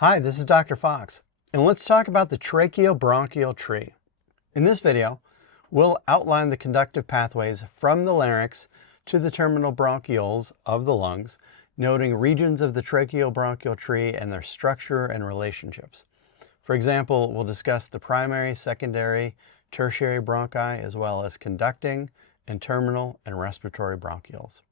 Hi, this is Dr. Fox, and let's talk about the tracheobronchial tree. In this video, we'll outline the conductive pathways from the larynx to the terminal bronchioles of the lungs, noting regions of the tracheobronchial tree and their structure and relationships. For example, we'll discuss the primary, secondary, tertiary bronchi, as well as conducting and terminal and respiratory bronchioles.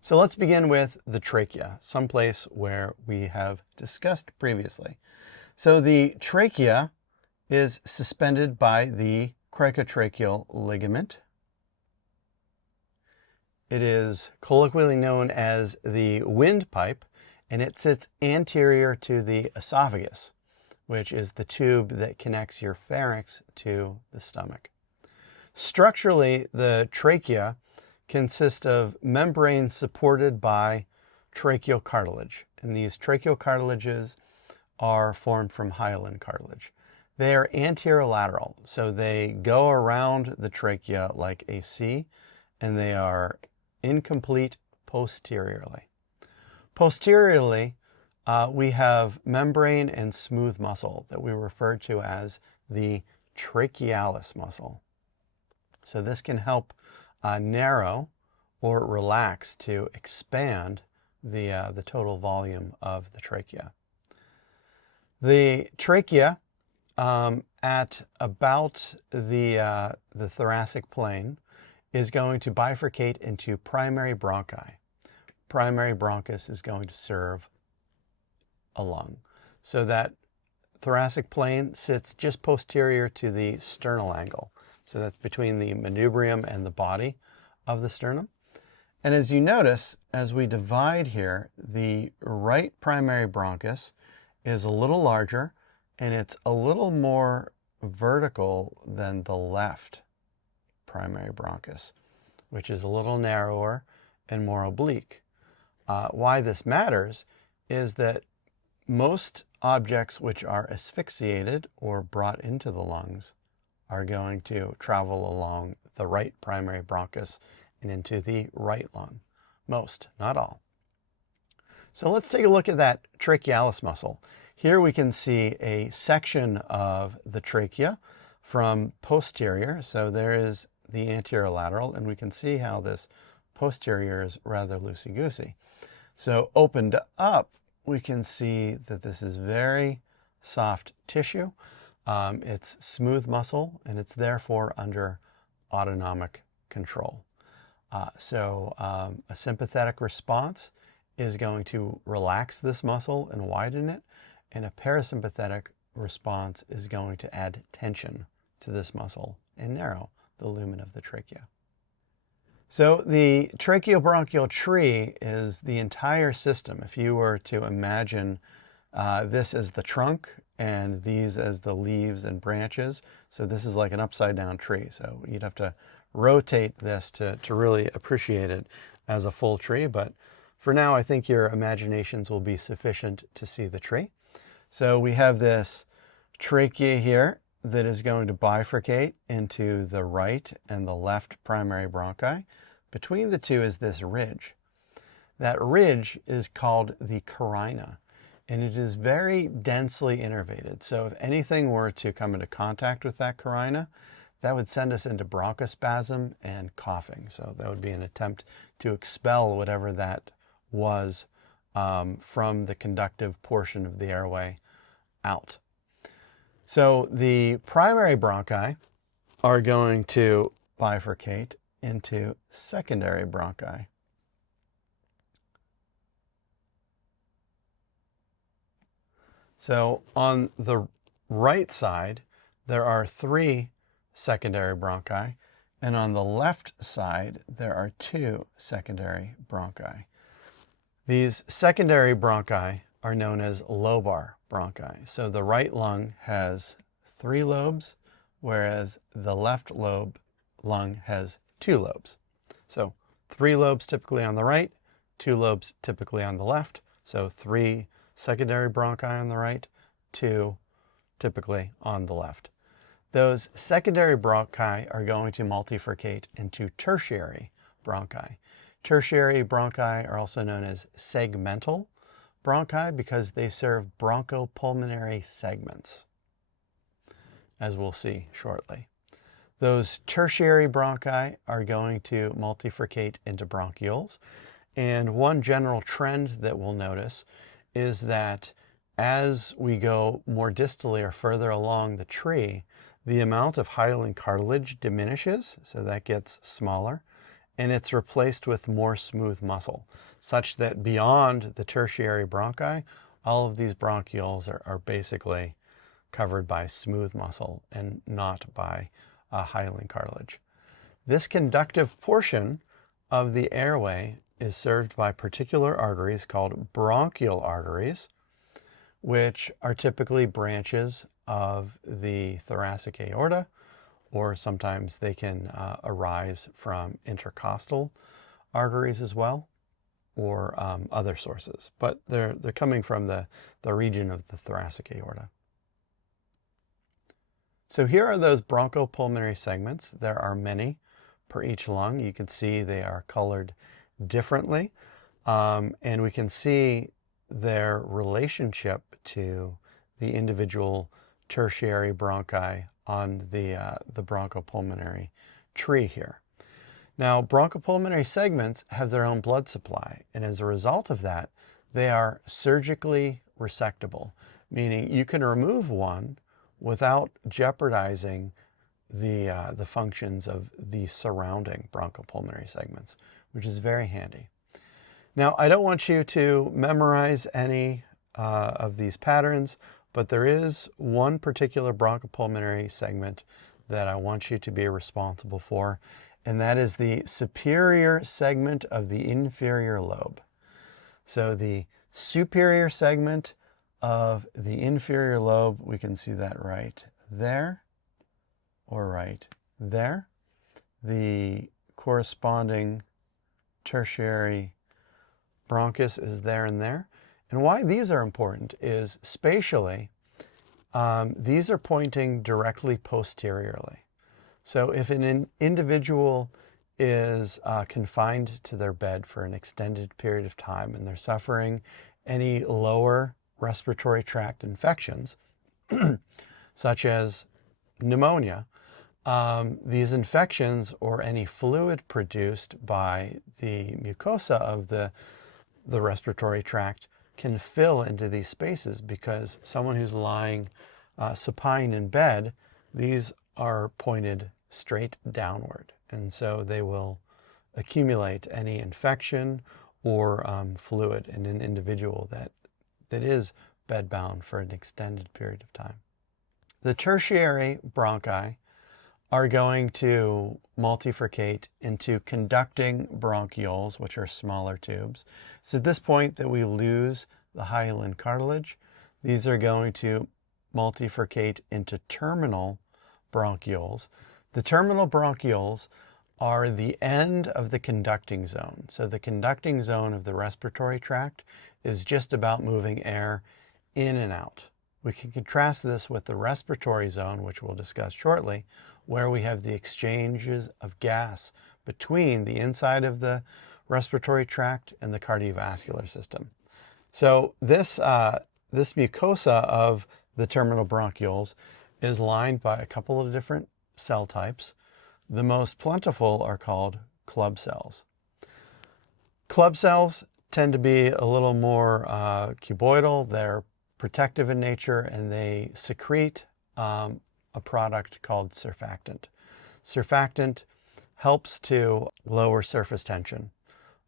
So let's begin with the trachea, someplace where we have discussed previously. So the trachea is suspended by the cricotracheal ligament. It is colloquially known as the windpipe, and it sits anterior to the esophagus, which is the tube that connects your pharynx to the stomach. Structurally, the trachea consists of membranes supported by tracheal cartilage, and these tracheal cartilages are formed from hyaline cartilage. They are anterolateral, so they go around the trachea like a C, and they are incomplete posteriorly. Posteriorly, we have membrane and smooth muscle that we refer to as the trachealis muscle. So this can help narrow or relax to expand the total volume of the trachea. The trachea at about the thoracic plane is going to bifurcate into primary bronchi. Primary bronchus is going to serve a lung. So that thoracic plane sits just posterior to the sternal angle. So that's between the manubrium and the body of the sternum. And as you notice, as we divide here, the right primary bronchus is a little larger and it's a little more vertical than the left primary bronchus, which is a little narrower and more oblique. Why this matters is that most objects which are asphyxiated or brought into the lungs are going to travel along the right primary bronchus and into the right lung. Most, not all. So let's take a look at that trachealis muscle. Here we can see a section of the trachea from posterior. So there is the anterolateral, and we can see how this posterior is rather loosey-goosey. So opened up, we can see that this is very soft tissue. It's smooth muscle, and it's therefore under autonomic control. A sympathetic response is going to relax this muscle and widen it, and a parasympathetic response is going to add tension to this muscle and narrow the lumen of the trachea. So the tracheobronchial tree is the entire system. If you were to imagine this as the trunk and these as the leaves and branches, so this is like an upside down tree. So you'd have to rotate this to really appreciate it as a full tree. But for now, I think your imaginations will be sufficient to see the tree. So we have this trachea here that is going to bifurcate into the right and the left primary bronchi. Between the two is this ridge. That ridge is called the carina, and it is very densely innervated. So if anything were to come into contact with that carina, that would send us into bronchospasm and coughing. So that would be an attempt to expel whatever that was from the conductive portion of the airway out. So the primary bronchi are going to bifurcate into secondary bronchi. So on the right side, there are 3 secondary bronchi, and on the left side, there are 2 secondary bronchi. These secondary bronchi are known as lobar bronchi. So the right lung has 3 lobes, whereas the left lung has 2 lobes. So 3 lobes typically on the right, 2 lobes typically on the left. So 3 secondary bronchi on the right, 2 typically on the left. Those secondary bronchi are going to multifurcate into tertiary bronchi. Tertiary bronchi are also known as segmental bronchi because they serve bronchopulmonary segments, as we'll see shortly. Those tertiary bronchi are going to multifurcate into bronchioles. And one general trend that we'll notice is that as we go more distally or further along the tree, the amount of hyaline cartilage diminishes, so that gets smaller, and it's replaced with more smooth muscle, such that beyond the tertiary bronchi, all of these bronchioles are basically covered by smooth muscle and not by hyaline cartilage. This conductive portion of the airway is served by particular arteries called bronchial arteries, which are typically branches of the thoracic aorta, or sometimes they can arise from intercostal arteries as well, or other sources. But they're coming from the region of the thoracic aorta. So here are those bronchopulmonary segments. There are many per each lung. You can see they are colored differently, and we can see their relationship to the individual tertiary bronchi on the bronchopulmonary tree here. Now, bronchopulmonary segments have their own blood supply, and as a result of that, they are surgically resectable, meaning you can remove one without jeopardizing the functions of the surrounding bronchopulmonary segments, which is very handy. Now, I don't want you to memorize any of these patterns, but there is one particular bronchopulmonary segment that I want you to be responsible for, and that is the superior segment of the inferior lobe. So the superior segment of the inferior lobe, we can see that right there or right there. The corresponding tertiary bronchus is there and there. And why these are important is spatially, these are pointing directly posteriorly. So if an individual is confined to their bed for an extended period of time and they're suffering any lower respiratory tract infections, such as pneumonia, these infections or any fluid produced by the mucosa of the respiratory tract can fill into these spaces, because someone who's lying supine in bed, these are pointed straight downward, and so they will accumulate any infection or fluid in an individual that is bedbound for an extended period of time. The tertiary bronchi are going to multifurcate into conducting bronchioles, which are smaller tubes. It's at this point that we lose the hyaline cartilage. These are going to multifurcate into terminal bronchioles. The terminal bronchioles are the end of the conducting zone. So the conducting zone of the respiratory tract is just about moving air in and out. We can contrast this with the respiratory zone, which we'll discuss shortly, where we have the exchanges of gas between the inside of the respiratory tract and the cardiovascular system. So this mucosa of the terminal bronchioles is lined by a couple of different cell types. The most plentiful are called club cells. Club cells tend to be a little more cuboidal. They're protective in nature, and they secrete a product called surfactant. Surfactant helps to lower surface tension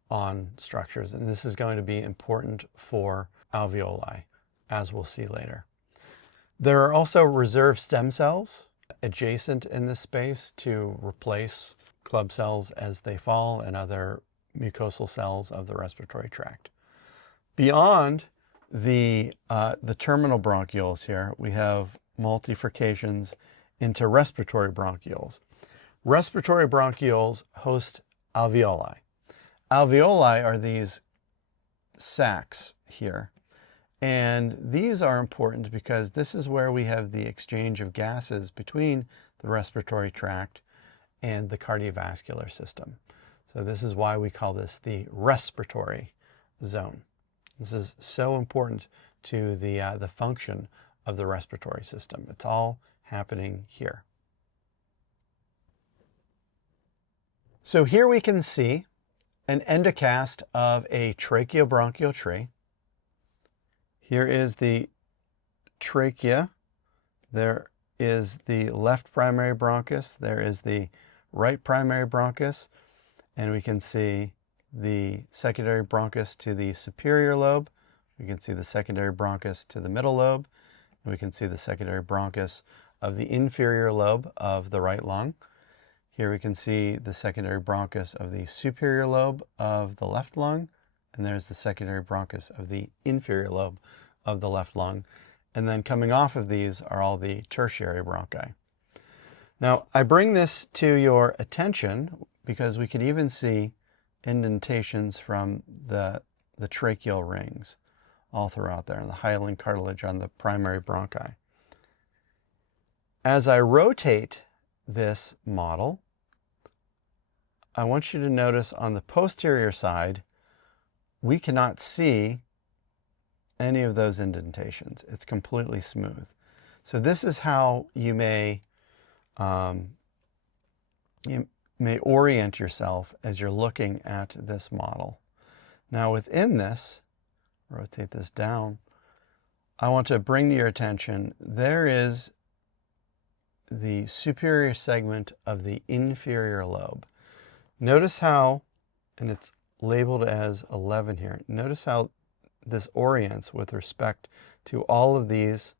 on structures, and this is going to be important for alveoli, as we'll see later. There are also reserve stem cells adjacent in this space to replace club cells as they fall and other mucosal cells of the respiratory tract. Beyond the terminal bronchioles here, we have multifurcations into respiratory bronchioles. Respiratory bronchioles host alveoli. Alveoli are these sacs here, and these are important because this is where we have the exchange of gases between the respiratory tract and the cardiovascular system. So this is why we call this the respiratory zone. This is so important to the function of the respiratory system. It's all happening here. So here we can see an endocast of a tracheobronchial tree. Here is the trachea. There is the left primary bronchus. There is the right primary bronchus. And we can see the secondary bronchus to the superior lobe. We can see the secondary bronchus to the middle lobe. And we can see the secondary bronchus of the inferior lobe of the right lung. Here we can see the secondary bronchus of the superior lobe of the left lung, and there's the secondary bronchus of the inferior lobe of the left lung. And then coming off of these are all the tertiary bronchi. Now, I bring this to your attention because we could even see indentations from the tracheal rings all throughout there, and the hyaline cartilage on the primary bronchi. As I rotate this model, I want you to notice on the posterior side, we cannot see any of those indentations. It's completely smooth. So this is how you may orient yourself as you're looking at this model. Now within this, rotate this down, I want to bring to your attention, there is the superior segment of the inferior lobe. Notice how, and it's labeled as 11 here, notice how this orients with respect to all of these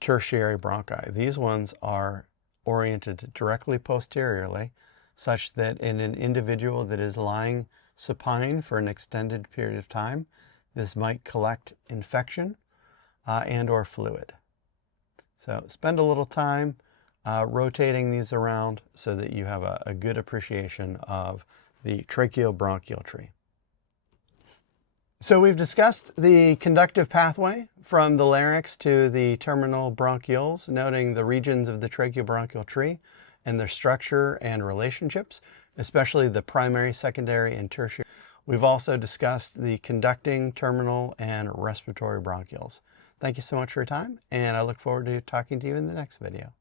tertiary bronchi. These ones are oriented directly posteriorly, such that in an individual that is lying supine for an extended period of time, this might collect infection and or fluid. So spend a little time rotating these around so that you have a good appreciation of the tracheobronchial tree. So we've discussed the conductive pathway from the larynx to the terminal bronchioles, noting the regions of the tracheobronchial tree and their structure and relationships, especially the primary, secondary, and tertiary. We've also discussed the conducting, terminal, and respiratory bronchioles. Thank you so much for your time, and I look forward to talking to you in the next video.